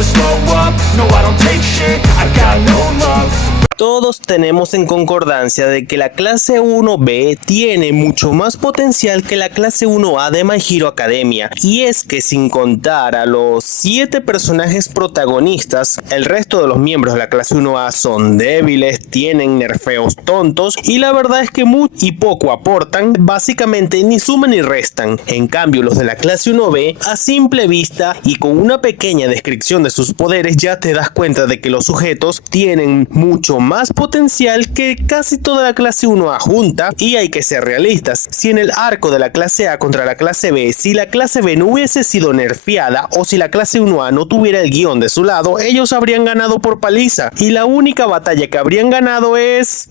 never slow up, no I don't take shit, I got no love. Todos tenemos en concordancia de que la clase 1B tiene mucho más potencial que la clase 1A de My Hero Academia, y es que sin contar a los 7 personajes protagonistas, el resto de los miembros de la clase 1A son débiles, tienen nerfeos tontos y la verdad es que muy y poco aportan, básicamente ni suman ni restan. En cambio los de la clase 1B, a simple vista y con una pequeña descripción de sus poderes ya te das cuenta de que los sujetos tienen mucho más potencial que casi toda la clase 1A junta, y hay que ser realistas. Si en el arco de la clase A contra la clase B, si la clase B no hubiese sido nerfeada o si la clase 1A no tuviera el guión de su lado, ellos habrían ganado por paliza, y la única batalla que habrían ganado es...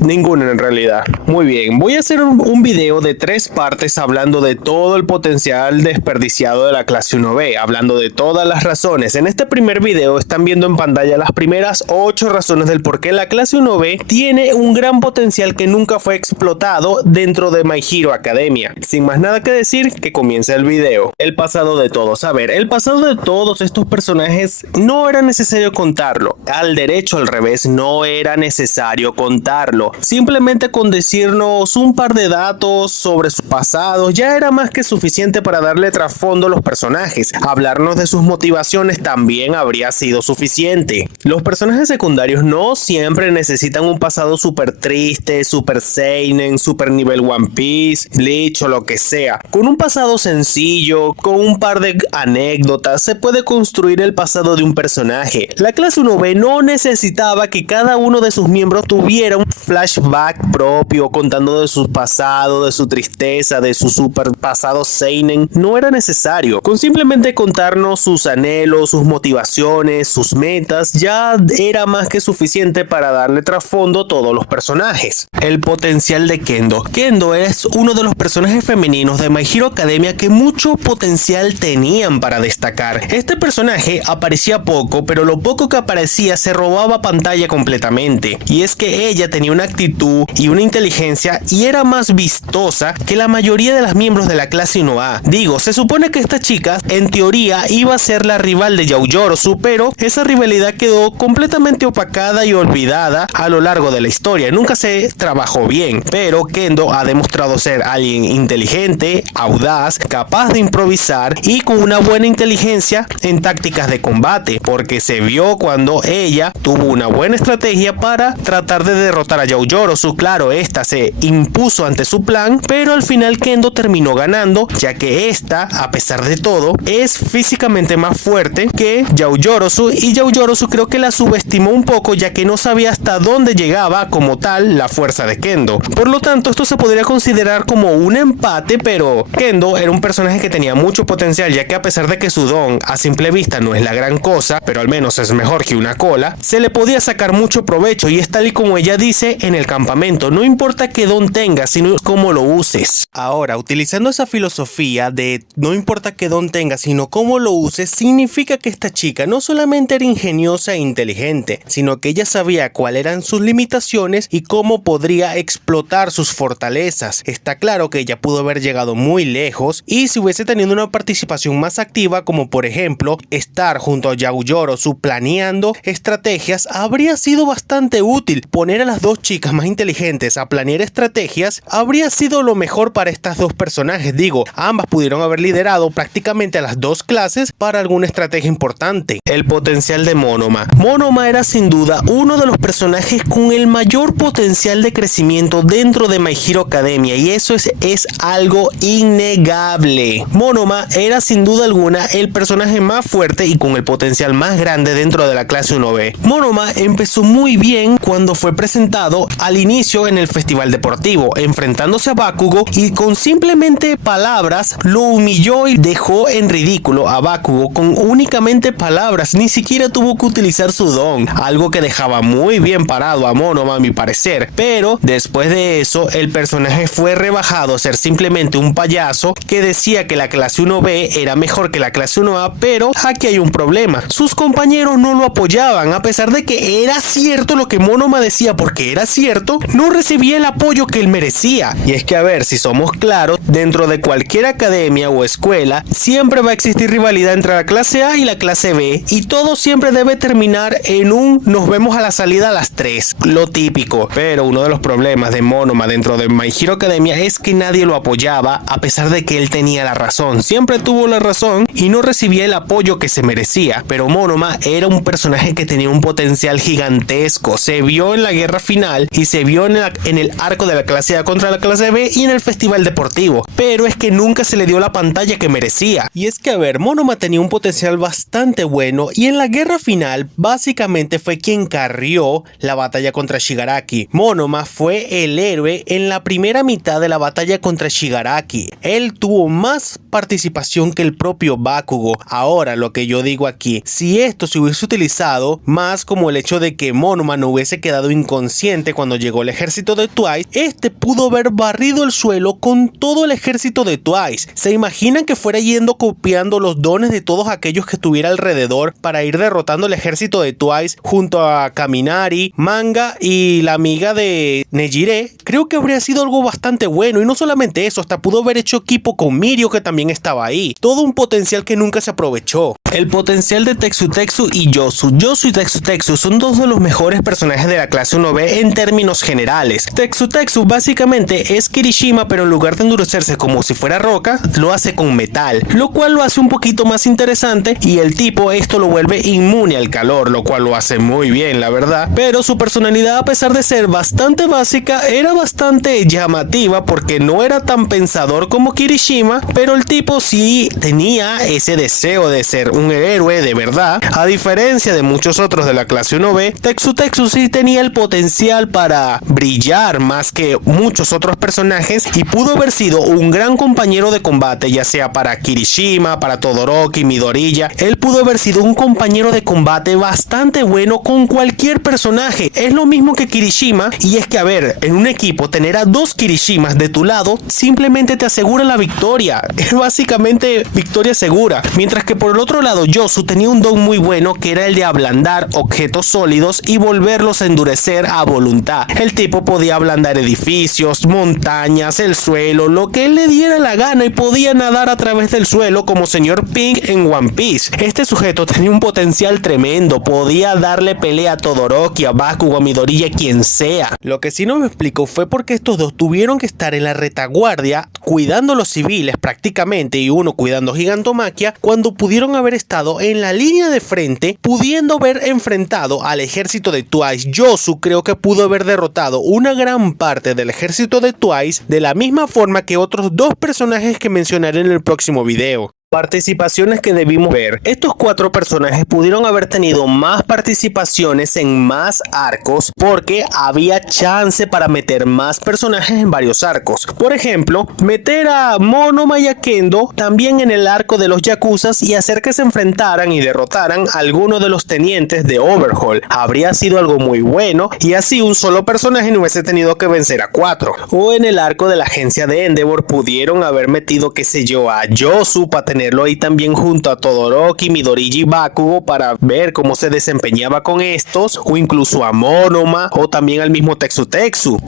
ninguna en realidad. Muy bien, voy a hacer un video de 3 partes hablando de todo el potencial desperdiciado de la clase 1B, hablando de todas las razones. En este primer video están viendo en pantalla las primeras 8 razones del por qué la clase 1B tiene un gran potencial que nunca fue explotado dentro de My Hero Academia. Sin más nada que decir, que comience el video. El pasado de todos. A ver, el pasado de todos estos personajes no era necesario contarlo. Al derecho, al revés, no era necesario contarlo. Simplemente con decirnos un par de datos sobre su pasado ya era más que suficiente para darle trasfondo a los personajes. Hablarnos de sus motivaciones también habría sido suficiente. Los personajes secundarios no siempre necesitan un pasado súper triste, súper seinen, súper nivel One Piece, Bleach o lo que sea. Con un pasado sencillo, con un par de anécdotas, se puede construir el pasado de un personaje. La clase 1B no necesitaba que cada uno de sus miembros tuviera un flashback propio contando de su pasado, de su tristeza, de su super pasado seinen. No era necesario. Con simplemente contarnos sus anhelos, sus motivaciones, sus metas, ya era más que suficiente para darle trasfondo a todos los personajes. El potencial de Kendo. Kendo es uno de los personajes femeninos de My Hero Academia que mucho potencial tenían para destacar. Este personaje aparecía poco, pero lo poco que aparecía se robaba pantalla completamente. Y es que ella tenía una actitud y una inteligencia y era más vistosa que la mayoría de las miembros de la clase 1A. Digo, se supone que esta chica en teoría iba a ser la rival de Yaoyorozu, pero esa rivalidad quedó completamente opacada y olvidada a lo largo de la historia. Nunca se trabajó bien, pero Kendo ha demostrado ser alguien inteligente, audaz, capaz de improvisar y con una buena inteligencia en tácticas de combate, porque se vio cuando ella tuvo una buena estrategia para tratar de derrotar a Yaoyorozu. Claro, esta se impuso ante su plan, pero al final Kendo terminó ganando, ya que esta, a pesar de todo, es físicamente más fuerte que Yaoyorozu, y Yaoyorozu creo que la subestimó un poco, ya que no sabía hasta dónde llegaba como tal la fuerza de Kendo. Por lo tanto, esto se podría considerar como un empate, pero Kendo era un personaje que tenía mucho potencial, ya que a pesar de que su don a simple vista no es la gran cosa, pero al menos es mejor que una cola, se le podía sacar mucho provecho, y es tal y como ella dice en el campamento: no importa qué don tengas, sino cómo lo uses. Ahora, utilizando esa filosofía de no importa qué don tengas, sino cómo lo uses, significa que esta chica no solamente era ingeniosa e inteligente, sino que ella sabía cuáles eran sus limitaciones y cómo podría explotar sus fortalezas. Está claro que ella pudo haber llegado muy lejos, y si hubiese tenido una participación más activa, como por ejemplo estar junto a Yaoyorozu planeando estrategias, habría sido bastante útil. Poner a las dos chicas más inteligentes a planear estrategias habría sido lo mejor para estas dos personajes. Digo, ambas pudieron haber liderado prácticamente a las dos clases para alguna estrategia importante. El potencial de Monoma. Monoma era sin duda uno de los personajes con el mayor potencial de crecimiento dentro de My Hero Academia, y eso es algo innegable. Monoma era sin duda alguna el personaje más fuerte y con el potencial más grande dentro de la clase 1B. Monoma empezó muy bien cuando fue presentado al inicio en el festival deportivo, enfrentándose a Bakugo, y con simplemente palabras lo humilló y dejó en ridículo a Bakugo con únicamente palabras. Ni siquiera tuvo que utilizar su don, algo que dejaba muy bien parado a Monoma a mi parecer. Pero después de eso el personaje fue rebajado a ser simplemente un payaso que decía que la clase 1B era mejor que la clase 1A, pero aquí hay un problema: sus compañeros no lo apoyaban, a pesar de que era cierto lo que Monoma decía, porque era cierto, no recibía el apoyo que él merecía. Y es que, a ver, si somos claros, dentro de cualquier academia o escuela, siempre va a existir rivalidad entre la clase A y la clase B, y todo siempre debe terminar en un nos vemos a la salida a las 3, lo típico. Pero uno de los problemas de Monoma dentro de My Hero Academia es que nadie lo apoyaba, a pesar de que él tenía la razón. Siempre tuvo la razón y no recibía el apoyo que se merecía. Pero Monoma era un personaje que tenía un potencial gigantesco. Se vio en la guerra final y se vio en el arco de la clase A contra la clase B y en el festival deportivo. Pero es que nunca se le dio la pantalla que merecía. Y es que, a ver, Monoma tenía un potencial bastante bueno y en la guerra final básicamente fue quien carrió la batalla contra Shigaraki. Monoma fue el héroe en la primera mitad de la batalla contra Shigaraki. Él tuvo más participación que el propio Bakugo. Ahora, lo que yo digo aquí, si esto se hubiese utilizado más como el hecho de que Monoma no hubiese quedado inconsciente cuando llegó el ejército de Twice, este pudo haber barrido el suelo con todo el ejército de Twice. ¿Se imaginan que fuera yendo copiando los dones de todos aquellos que tuviera alrededor para ir derrotando el ejército de Twice junto a Kaminari, Manga y la amiga de Nejire? Creo que habría sido algo bastante bueno, y no solamente eso, hasta pudo haber hecho equipo con Mirio, que también estaba ahí. Todo un potencial que nunca se aprovechó. El potencial de Tetsu y Yosu. Yosu y Tetsu son dos de los mejores personajes de la clase 1B en términos generales. Tetsu básicamente es Kirishima, pero en lugar de endurecerse como si fuera roca, lo hace con metal, lo cual lo hace un poquito más interesante, y el tipo esto lo vuelve inmune al calor, lo cual lo hace muy bien, la verdad. Pero su personalidad, a pesar de ser bastante básica, era bastante llamativa porque no era tan pensador como Kirishima, pero el tipo sí tenía ese deseo de ser un héroe de verdad. A diferencia de muchos otros de la clase 1B, Tetsu sí tenía el potencial para brillar más que muchos otros personajes y pudo haber sido un gran compañero de combate, ya sea para Kirishima, para Todoroki, Midoriya. Él pudo haber sido un compañero de combate bastante bueno con cualquier personaje. Es lo mismo que Kirishima, y es que, a ver, en un equipo tener a dos Kirishimas de tu lado simplemente te asegura la victoria. Es básicamente victoria segura. Mientras que por el otro lado, Yosu tenía un don muy bueno, que era el de ablandar objetos sólidos y volverlos a endurecer a voluntad. El tipo podía ablandar edificios, montañas, el suelo, lo que él le diera la gana, y podía nadar a través del suelo como señor Pink en One Piece. Este sujeto tenía un potencial tremendo, podía darle pelea a Todoroki, a Bakugo, a Midoriya, quien sea. Lo que sí no me explico fue por qué estos dos tuvieron que estar en la retaguardia cuidando a los civiles prácticamente, y uno cuidando Gigantomachia, cuando pudieron haber estado en la línea de frente, pudiendo haber enfrentado al ejército de Twice. Yosu creo que pudo haber derrotado una gran parte del ejército de Twice de la misma forma que otros dos personajes que mencionaré en el próximo video. Participaciones que debimos ver. Estos cuatro personajes pudieron haber tenido más participaciones en más arcos porque había chance para meter más personajes en varios arcos. Por ejemplo, meter a Monoma y a Kendo también en el arco de los Yakuzas y hacer que se enfrentaran y derrotaran a alguno de los tenientes de Overhaul. Habría sido algo muy bueno, y así un solo personaje no hubiese tenido que vencer a cuatro. O en el arco de la agencia de Endeavor pudieron haber metido, qué sé yo, a Yosu para tenerlo ahí también junto a Todoroki, Midoriya y Bakugo para ver cómo se desempeñaba con estos, o incluso a Monoma o también al mismo Tetsu.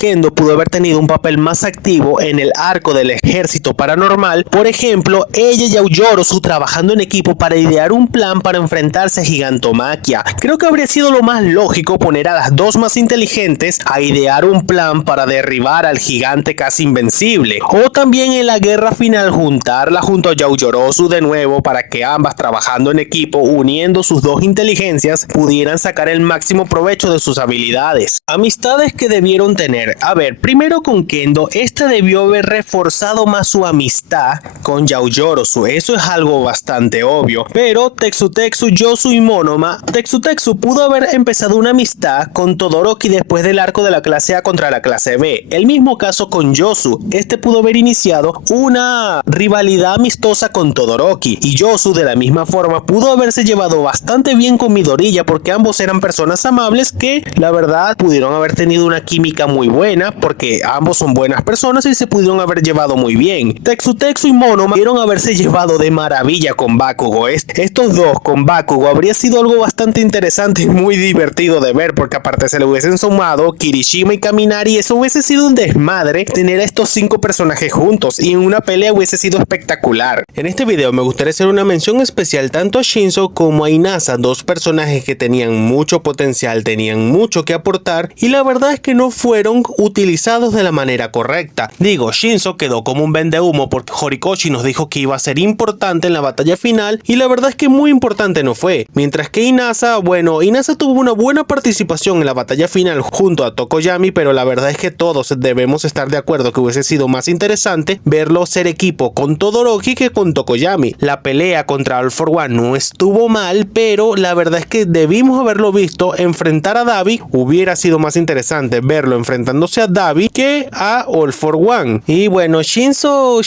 Kendo pudo haber tenido un papel más activo en el arco del ejército paranormal, por ejemplo, ella y Aoyorosu trabajando en equipo para idear un plan para enfrentarse a Gigantomachia. Creo que habría sido lo más lógico poner a las dos más inteligentes a idear un plan para derribar al gigante casi invencible, o también en la guerra final juntarla junto a Aoyorosu de nuevo para que ambas, trabajando en equipo, uniendo sus dos inteligencias, pudieran sacar el máximo provecho de sus habilidades. Amistades que debieron tener. A ver, primero con Kendo, esta debió haber reforzado más su amistad con Aoyorosu. Eso es algo bastante obvio. Pero Tetsu, Yosu y Monoma, Tetsu pudo haber empezado una amistad con Todoroki después del arco de la clase A contra la clase B. El mismo caso con Yosu. Este pudo haber iniciado una rivalidad amistosa con Todoroki Todoroki, y Yosu de la misma forma pudo haberse llevado bastante bien con Midoriya porque ambos eran personas amables que la verdad pudieron haber tenido una química muy buena porque ambos son buenas personas y se pudieron haber llevado muy bien. Texutetsu y Monoma pudieron haberse llevado de maravilla con Bakugo. Estos dos con Bakugo habría sido algo bastante interesante y muy divertido de ver porque aparte se le hubiesen sumado Kirishima y Kaminari, eso hubiese sido un desmadre tener a estos 5 personajes juntos y en una pelea hubiese sido espectacular. En este video me gustaría hacer una mención especial tanto a Shinso como a Inasa, dos personajes que tenían mucho potencial, tenían mucho que aportar y la verdad es que no fueron utilizados de la manera correcta. Digo, Shinso quedó como un vendehumo porque Horikoshi nos dijo que iba a ser importante en la batalla final y la verdad es que muy importante no fue. Mientras que Inasa, bueno, Inasa tuvo una buena participación en la batalla final junto a Tokoyami, pero la verdad es que todos debemos estar de acuerdo que hubiese sido más interesante verlo ser equipo con Todoroki que con Tokoyami. La pelea contra All For One no estuvo mal, pero la verdad es que debimos haberlo visto enfrentar a Dabi. Hubiera sido más interesante verlo enfrentándose a Dabi que a All For One. Y bueno, Shinso,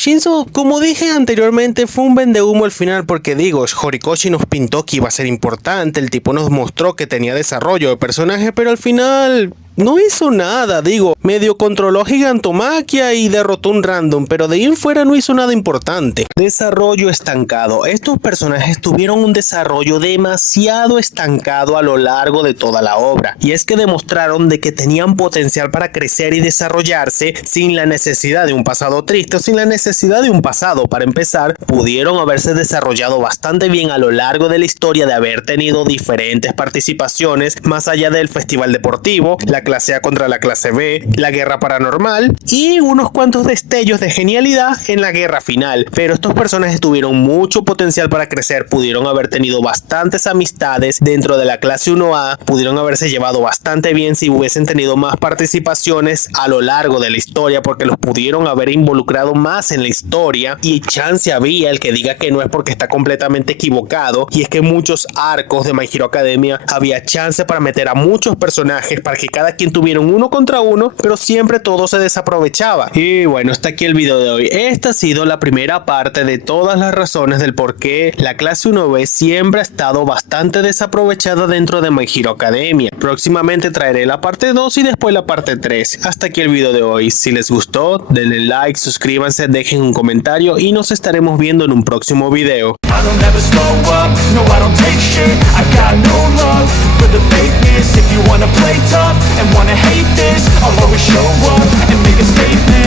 como dije anteriormente, fue un vendehumo al final porque digo, Horikoshi nos pintó que iba a ser importante, el tipo nos mostró que tenía desarrollo de personaje, pero al final no hizo nada, digo, medio controló Gigantomachia y derrotó un random, pero de ahí en fuera no hizo nada importante. Desarrollo estancado. Estos personajes tuvieron un desarrollo demasiado estancado a lo largo de toda la obra, y es que demostraron de que tenían potencial para crecer y desarrollarse sin la necesidad de un pasado triste o sin la necesidad de un pasado. Para empezar, pudieron haberse desarrollado bastante bien a lo largo de la historia de haber tenido diferentes participaciones más allá del festival deportivo, la clase A contra la clase B, la guerra paranormal y unos cuantos destellos de genialidad en la guerra final. Pero estos personajes tuvieron mucho potencial para crecer, pudieron haber tenido bastantes amistades dentro de la clase 1A, pudieron haberse llevado bastante bien si hubiesen tenido más participaciones a lo largo de la historia porque los pudieron haber involucrado más en la historia y chance había. El que diga que no es porque está completamente equivocado, y es que en muchos arcos de My Hero Academia había chance para meter a muchos personajes para que cada quien tuviera un 1 contra 1, pero siempre todo se desaprovechaba. Y bueno, hasta aquí el video de hoy. Esta ha sido la primera parte de todas las razones del por qué la clase 1B siempre ha estado bastante desaprovechada dentro de My Hero Academia. Próximamente traeré la parte 2 y después la parte 3. Hasta aquí el video de hoy. Si les gustó, denle like, suscríbanse, dejen un comentario y nos estaremos viendo en un próximo video. I don't ever slow up, no I don't take shit. I got no love for the fakeness. If you wanna play tough and wanna hate this, I'll always show up and make a statement.